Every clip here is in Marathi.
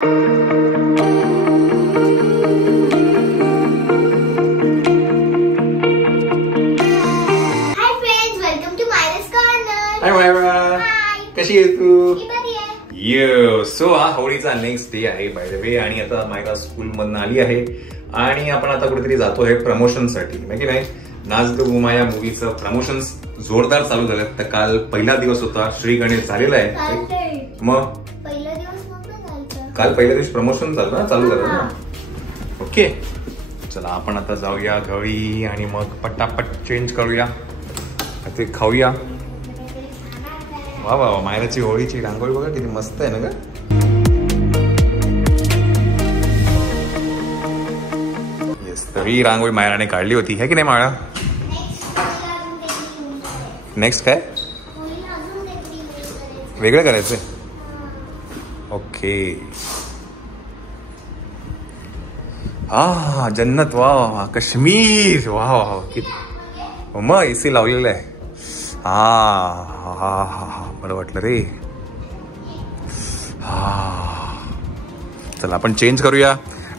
कशी आहे तू? ये सो हा होळीचा नेक्स्ट डे आहे बाय द वे, आणि आता मायरा स्कूल मधून आली आहे आणि आपण आता कुठेतरी जातोय प्रमोशन साठी, की नाही? नाच दो घुमा या मूवीचं प्रमोशन जोरदार चालू झालं. तर काल पहिला दिवस होता, श्री गणेश झालेला आहे. मग काल पहिल्या दिवशी प्रमोशन चालू झालं ना. ओके, चला आपण आता जाऊया घरी आणि मग पटापट चेंज करूया, ते खाऊया. वा वा, मायराची होळीची रांगोळी बघा किती मस्त आहे ना ग. येस, तर ही रांगोळी मायराने काढली होती है की नाही माळा? नेक्स्ट काय वेगळं करायचंय? ओके. हा जन्नत, वा वा, काश्मीर, वा वा किती मग एसी लावलेलं आहे. हा हा हा हा, बरं वाटलं रे. हा, चला आपण चेंज करूया.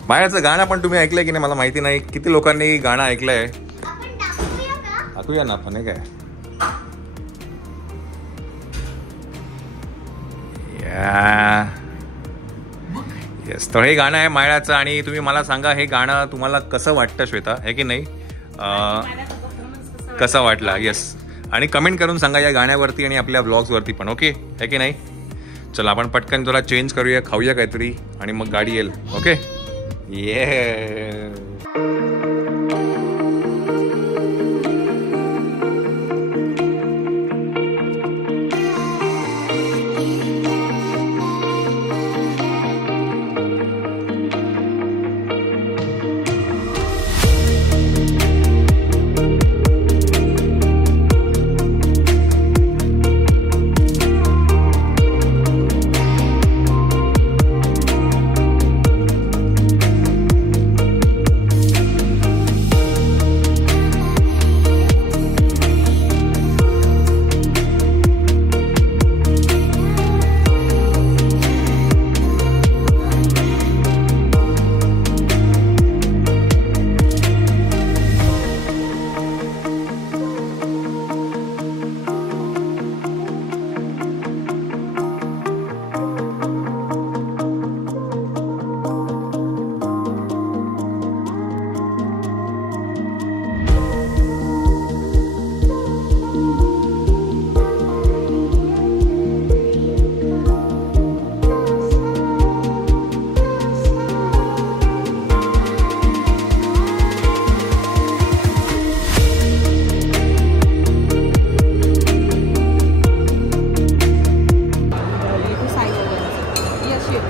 मायाचं गाणं पण तुम्ही ऐकलंय की नाही मला माहिती नाही, किती लोकांनी गाणं ऐकलंय? दाखवूया ना आपण, काय येस. तर हे गाणं आहे मायळाचं, आणि तुम्ही मला सांगा हे गाणं तुम्हाला कसं वाटतं श्वेता, है की नाही? कसा वाटला? येस, आणि कमेंट करून सांगा या गाण्यावरती आणि आपल्या ब्लॉग्सवरती पण. ओके, है की नाही? चला आपण पटकन थोडा चेंज करूया, खाऊया काहीतरी, आणि मग गाडी येईल. ओके, ये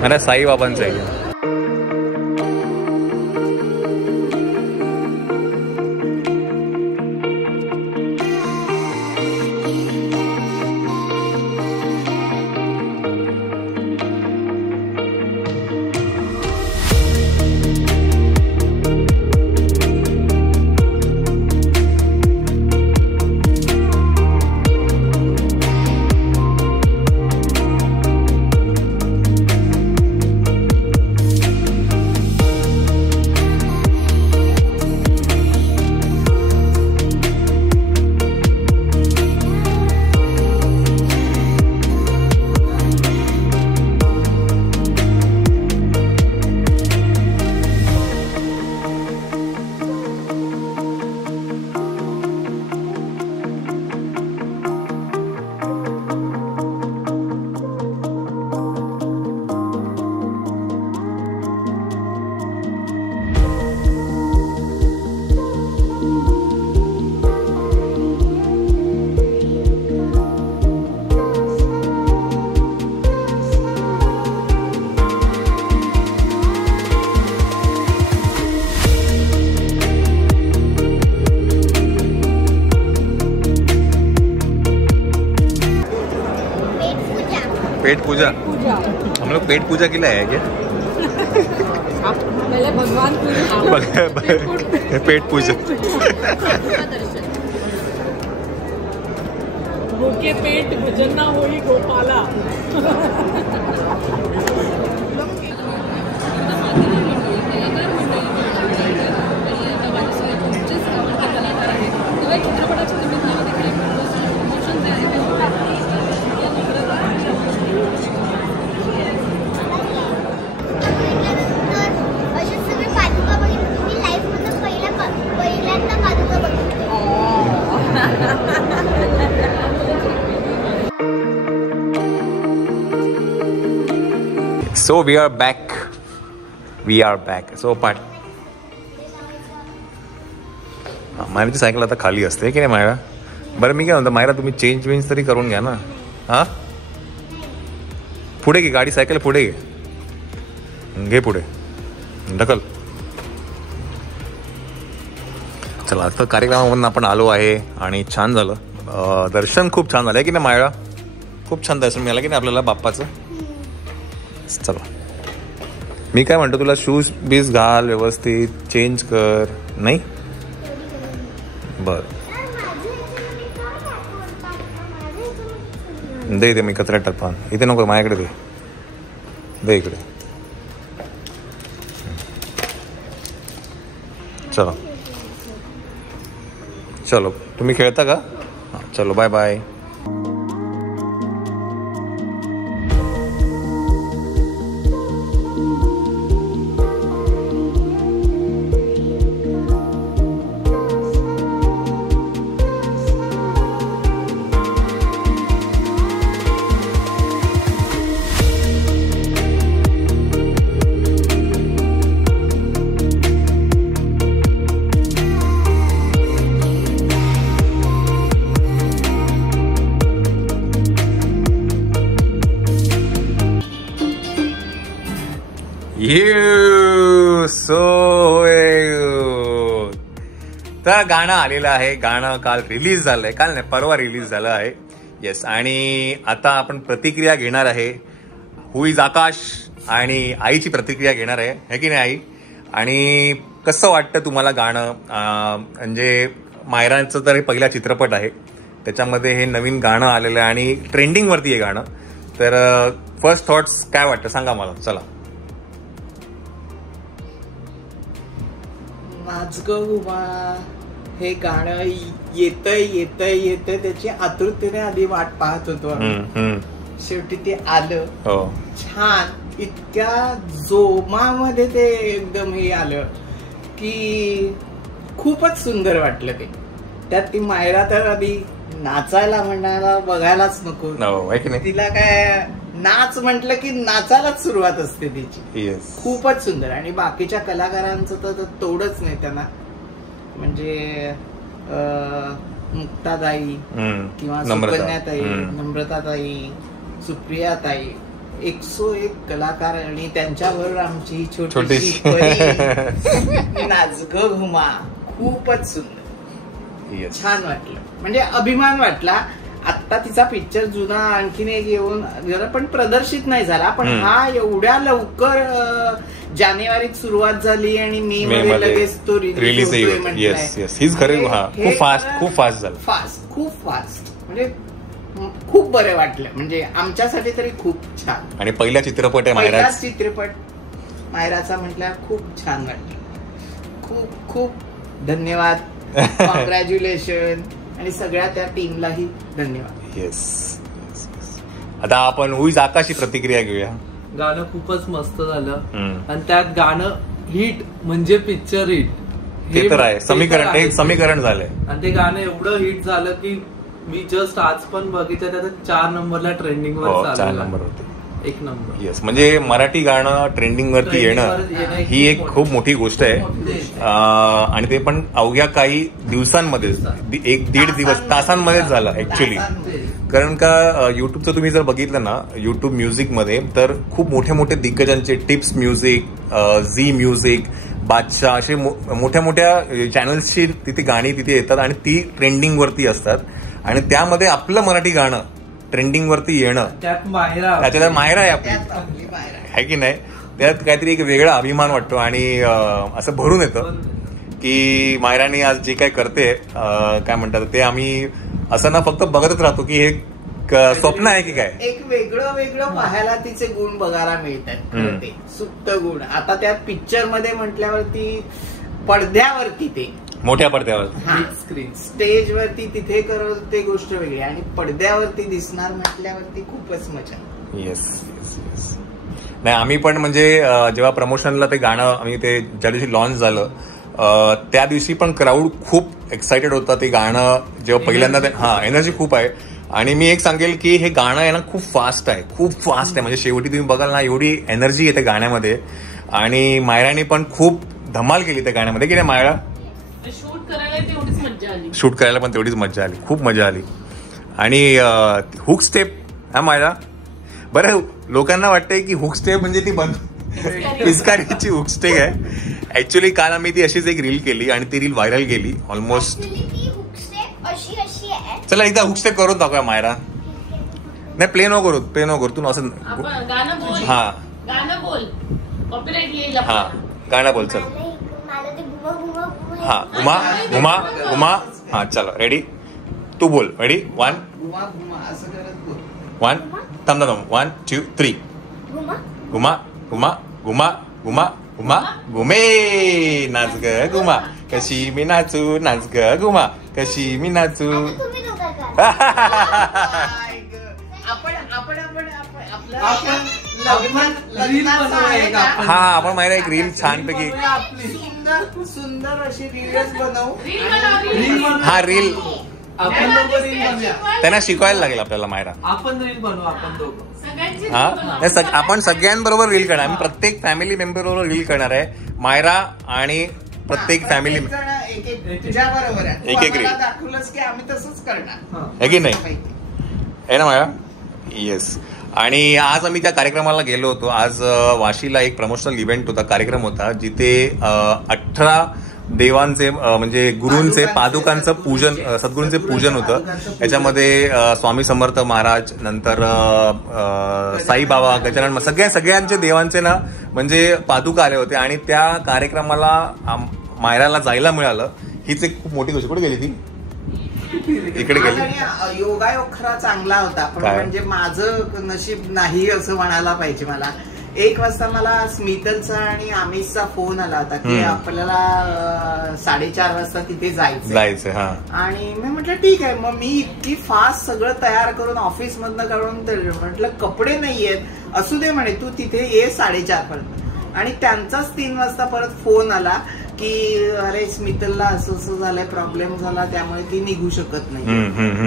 अरे साई बाबांचं आहे. पेट पूजा, हम लोग पेट पूजा के लिए आए क्या? पहले भगवान पेट पूजा. भूखे पेट भजन ना होई गोपाला. So we are back. So मायराची सायकल आता खाली असते की नाही मायरा? बरं मी काय म्हणतो मायरा, तुम्ही चेंज तरी करून घ्या ना. हा पुढे घे गाडी, सायकल पुढे घे पुढे ढकल. चला आता कार्यक्रमामधून आपण आलो आहे आणि छान झालं दर्शन, खूप छान झालं आहे की नाही मायरा? खूप छान दर्शन मिळालं की नाही आपल्याला बाप्पाचं. चला मी काय म्हणतो, तुला शूज बीज घाल, व्यवस्थित चेंज कर. नाही बर दे मी कचऱ्यात टाकतो. इथे नको, माझ्याकडे दे इकडे. चलो तुम्ही खेळता का? चलो बाय बाय. तर गाणं आलेलं आहे. गाणं काल रिलीज झालंय, काल नाही परवा रिलीज झालं आहे. येस. आणि आता आपण प्रतिक्रिया घेणार आहे. हु इज आकाश आणि आईची प्रतिक्रिया घेणार आहे की नाही आई? आणि कसं वाटतं तुम्हाला गाणं? म्हणजे मायरांचं तर हे पहिला चित्रपट आहे, त्याच्यामध्ये हे नवीन गाणं आलेलं आहे आणि ट्रेंडिंगवरती आहे गाणं. तर फर्स्ट थॉट्स काय वाटतं सांगा मला. चला. नाच ग उमा हे गाणं येतंय त्याची आतुरतेने आधी वाट पाहत होतो आम्ही. शेवटी ते आलं. छान, इतक्या जोमामध्ये ते एकदम हे आलं की खूपच सुंदर वाटलं ते. त्यात ती मायरा तर आधी नाचायला म्हणायला बघायलाच नको. तिला काय नाच म्हटलं की नाचायलाच सुरुवात असते तिची. खूपच सुंदर. आणि बाकीच्या कलाकारांचं तर तोडच नाही त्यांना. म्हणजे मुक्ताताई किंवा सुकन्याताई, नम्रताताई, सुप्रियाताई, 101 कलाकार. आणि त्यांच्याबरोबर आमची छोटीशी नाच ग घुमा. खूपच सुंदर, छान वाटलं. म्हणजे अभिमान वाटला. आता तिचा पिक्चर जुना आणखीन एक येऊन जरा पण प्रदर्शित नाही झाला, पण हा एवढ्या लवकर जानेवारीत सुरुवात झाली आणि मे मध्ये लगेच तो रिलीज खूप फास्ट झालं. खूप फास्ट. म्हणजे खूप बरं वाटलं. म्हणजे आमच्यासाठी तरी खूप छान. आणि पहिला चित्रपट आहे, पहिलाच चित्रपट मायराचा म्हटल्यावर खूप छान वाटलं. खूप खूप धन्यवाद. कॉंग्रॅच्युलेशन. आणि सगळ्या त्या टीमलाही धन्यवाद. येस. आता आपण हु इज आकाशची प्रतिक्रिया घेऊया. गाणं खूपच मस्त झालं आणि त्यात गाणं हिट म्हणजे पिक्चर हिट हे तर आहे. समीकरण झालंय. आणि ते गाणं एवढं हिट झालं की मी जस्ट आज पण बघितलं, त्यात 4 नंबरला ट्रेंडिंग वर 4 नंबर होते. 1 नंबर. येस. म्हणजे मराठी गाणं ट्रेंडिंग वरती येणं ही एक खूप मोठी गोष्ट आहे. आणि ते पण अवघ्या काही दिवसांमध्ये, 1-1.5 दिवस तासांमध्येच झालं ऍक्च्युली. कारण का युट्यूबचं तुम्ही जर बघितलं ना, युट्यूब म्युझिक मध्ये तर खूप मोठे मोठे दिग्गजांचे टिप्स म्युझिक, झी म्युझिक, बादशाह असे मोठ्या मोठ्या चॅनल्सची तिथे गाणी तिथे येतात आणि ती ट्रेंडिंग वरती असतात. आणि त्यामध्ये आपलं मराठी गाणं ट्रेंडिंग वरती येणं, त्याच्यात मायरा आहे आपली, आहे की नाही? त्यात काहीतरी एक वेगळा अभिमान वाटतो आणि असं भरून येतं की मायराने आज जे काय करते, काय म्हणतात ते, आम्ही असं ना फक्त बघतच राहतो की हे स्वप्न आहे की काय. एक वेगळं पाहायला तिचे गुण बघायला मिळतात, सुप्त गुण. आता त्या पिक्चर मध्ये म्हटल्यावरती पडद्यावरती ते मोठ्या पडद्यावर स्क्रीन स्टेजवरती तिथे करत ते गोष्ट वेगळी आणि पडद्यावरती दिसणार म्हटल्यावरती खूपच मजा. Yes yes yes. नाही आम्ही पण म्हणजे जेव्हा प्रमोशनला ते गाणं आम्ही ते ज्या दिवशी लॉन्च झालं त्या दिवशी पण क्राऊड खूप एक्सायटेड होता. ते गाणं जेव्हा पहिल्यांदा एनर्जी खूप आहे. आणि मी एक सांगेल की हे गाणं आहे ना खूप फास्ट आहे, खूप फास्ट आहे. म्हणजे शेवटी तुम्ही बघाल ना एवढी एनर्जी येते गाण्यामध्ये. आणि मायराने पण खूप धमाल केली त्या गाण्यामध्ये की नाही मायरा? शूट करायला तेवढीच मज्जा आली. शूट करायला पण तेवढीच मज्जा आली, खूप मजा आली. आणि हुक स्टेप हा मायरा, बरं लोकांना वाटतंय की हुक स्टेप म्हणजे ती पिचकारीची हुक स्टेप आहे. ऍक्च्युली काल आम्ही ती अशीच एक रील केली आणि ती रील व्हायरल गेली ऑलमोस्ट. चला एकदा हुक स्टेप करून दाखवूया मायरा. नाही प्ले नो करू, प्ले नो करू तू असं. हा गाणं बोल, कॉपीराइट येईल. हा गाणं बोल चल. हा घुमा घुमा घुमा. हा चलो रेडी, तू बोल. रेडी 1 थांब 1 2 3. घुमा घुमा घुमा घुमा घुमा घुमे नाच ग घुमा कशी मी नाचू, नाच ग घुमा कशी मी नाचू. हा आपण माहिती एक रील छानपैकी सुंदर अशी रील्स बनवू. हा रील त्यांना शिकवायला लागेल आपल्याला मायरा. आपण रील बनवू, आपण दोघं. हा आपण सगळ्यांबरोबर रील करणार. आम्ही प्रत्येक फॅमिली मेंबर बरोबर रील करणार आहे. मायरा आणि प्रत्येक फॅमिली एक एक रील दाखवलंच की आम्ही तसंच करणार आहे की नाही, आहे ना मायरा? येस. आणि आज आम्ही त्या कार्यक्रमाला गेलो होतो. आज वाशीला एक प्रमोशनल इव्हेंट होता, कार्यक्रम होता, जिथे 18 देवांचे म्हणजे गुरूंचे पादुकांचं पूजन, सद्गुरूंचे पूजन होतं. याच्यामध्ये स्वामी समर्थ महाराज, नंतर साईबाबा, गजानन, सगळ्यांचे देवांचे ना म्हणजे पादुका आले होते. आणि त्या कार्यक्रमाला मायराला जायला मिळालं. हीच एक खूप मोठी गोष्ट. कुठे गेली ती? इकडे गेली. योगायोग खरा चांगला होता, पण म्हणजे माझं नशीब नाही असं म्हणायला पाहिजे. मला 1 वाजता मला स्मितलचा आणि आमिषचा फोन आला होता की आपल्याला 4:30 वाजता तिथे जायचं. आणि मी म्हटलं ठीक आहे. मग मी इतकी फास्ट सगळं तयार करून ऑफिस मधनं काढून म्हटलं कपडे नाहीयेत, असू दे म्हणे तू तिथे ये 4:30 पर्यंत. आणि त्यांचाच 3 वाजता परत फोन आला की अरे स्मितलला असं झालंय, प्रॉब्लेम झाला, त्यामुळे ती निघू शकत नाही.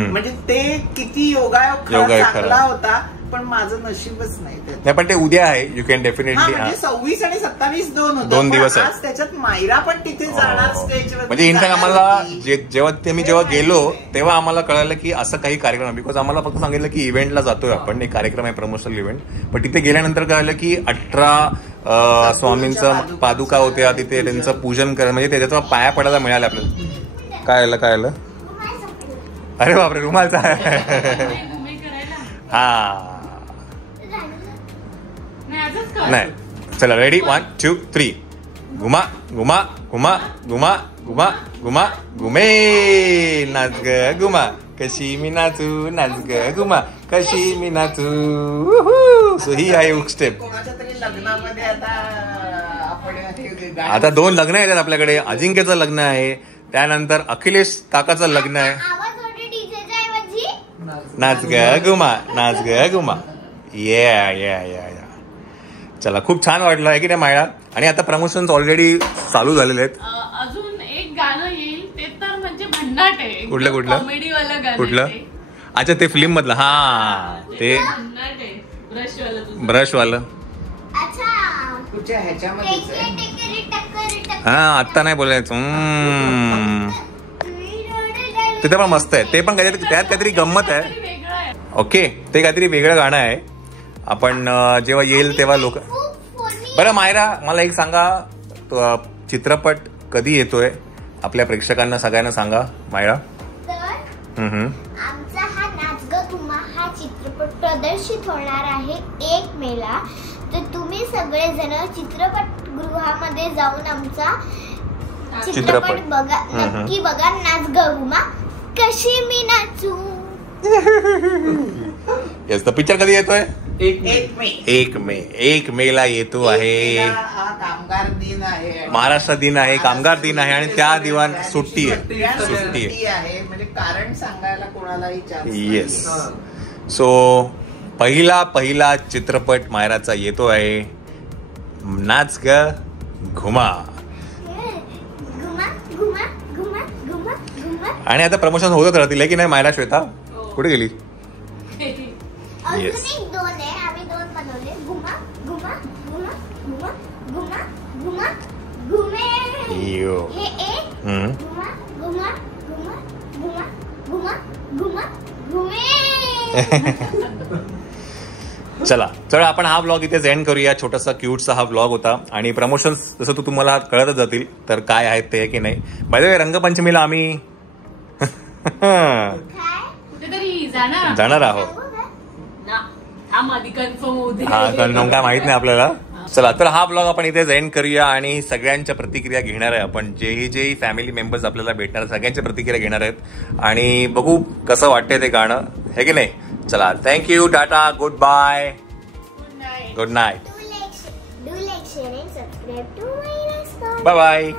म्हणजे ते किती योगायोग चांगला होता, पण माझं नशीबच नाही. पण ते उद्या आहे, यू कॅन डेफिनेटली. 26 आणि 27 दोन दिवस आज त्याच्यात मायरा पण तिथे जाणार स्टेजवर. म्हणजे इनफॅक्ट आम्हाला जेव्हा गेलो तेव्हा आम्हाला कळालं की असं काही कार्यक्रम, बिकॉज आम्हाला फक्त सांगितलं की इव्हेंटला जातोय आपण, एक कार्यक्रम आहे प्रमोशनल इव्हेंट. पण तिथे गेल्यानंतर कळालं की 18 स्वामींचं पादुका होत्या तिथे, त्यांचं पूजन करायला, म्हणजे त्याच्यावर पाया पडायला मिळालं आपल्याला. काय आलं? अरे बापरे, रुमालचा. हा नाही. चला रेडी 1 2 3. घुमा घुमा घुमा घुमा घुमा घुमा घुमे नाच ग घुमा कशी मी नाचू, नाच ग घुमा कशी मी नाचू. सो ही आहे हुक स्टेप. कोणाच्या तरी लग्नामध्ये आता 2 लग्न येतात आपल्याकडे. अजिंक्यचं लग्न आहे, त्यानंतर अखिलेश काकाचं लग्न आहे. नाच ग घुमा, नाच ग घुमा. या चला, खूप छान वाटलं आहे की नाही मायरा? आणि आता प्रमोशन्स ऑलरेडी चालू झालेले आहेत. अजून एक गाणं येईल, ते तर म्हणजे भन्नाट आहे. कुठलं? कॉमेडीवालं गाणं. कुठलं? अच्छा, ते फिल्म मधलं. हा ते भन्नाट आहे, ब्रशवालं. हा आता नाही बोलायचं. तिथे पण मस्त आहे. ते पण काहीतरी त्यात काहीतरी गंमत आहे. ओके, ते काहीतरी वेगळं गाणं आहे. आपण जेव्हा येईल तेव्हा लोक. बरं मायरा, मला एक सांगा, चित्रपट कधी येतोय आपल्या प्रेक्षकांना सगळ्यांना सांगा मायरा. आमचा हा नाच ग घुमा हा चित्रपट प्रदर्शित होणार आहे 1 मेला. तर तुम्ही सगळेजण चित्रपटगृहामध्ये जाऊन आमचा चित्रपट बघा, नक्की बघा. नाच ग घुमा कशी मी नाचू. येस. तर पिक्चर कधी येतोय? 1 मेला येतो आहे. कामगार दिन आहे, महाराष्ट्र दिन आहे, कामगार दिन आहे, आणि त्या दिवस सुट्टी आहे. म्हणजे कारण सांगायला कोणालाही चान्स. येस. सो पहिला चित्रपट मायराचा येतो आहे, नाच ग घुमा. आणि आता प्रमोशन होतच राहतील की नाही मायरा? श्वेता कुठे गेली? अजून Yes. एक 2 आहे, आम्ही 2 बनवले. घुमा घुमा घुमा घुमा घुमा घुमा घुमे. यो. हे एक. घुमा घुमा घुमा घुमा घुमा घुमा घुमे. चला चला आपण हा ब्लॉग इथे एंड करूया. छोटासा क्यूटचा हा ब्लॉग होता आणि प्रमोशन्स जसं तुम्हाला कळतच जातील तर काय आहेत ते की नाही. बाय द वे रंगपंचमीला आम्ही काय? कुठेतरी जाणार जाणार आहोत. सांगू का? ना थांब आधी कन्फर्म होऊ दे. हा कन्फर्म काय माहित नाही आपल्याला. चला तर हा ब्लॉग आपण इथेच एंड करूया आणि सगळ्यांच्या प्रतिक्रिया घेणार आहे आपण. जेही फॅमिली मेंबर्स आपल्याला भेटणार सगळ्यांच्या प्रतिक्रिया घेणार आहेत आणि बघू कसं वाटतंय ते गाणं, हे की नाही. चला thank you, tata, good bye, good night, Do like, share and subscribe to my next bye bye.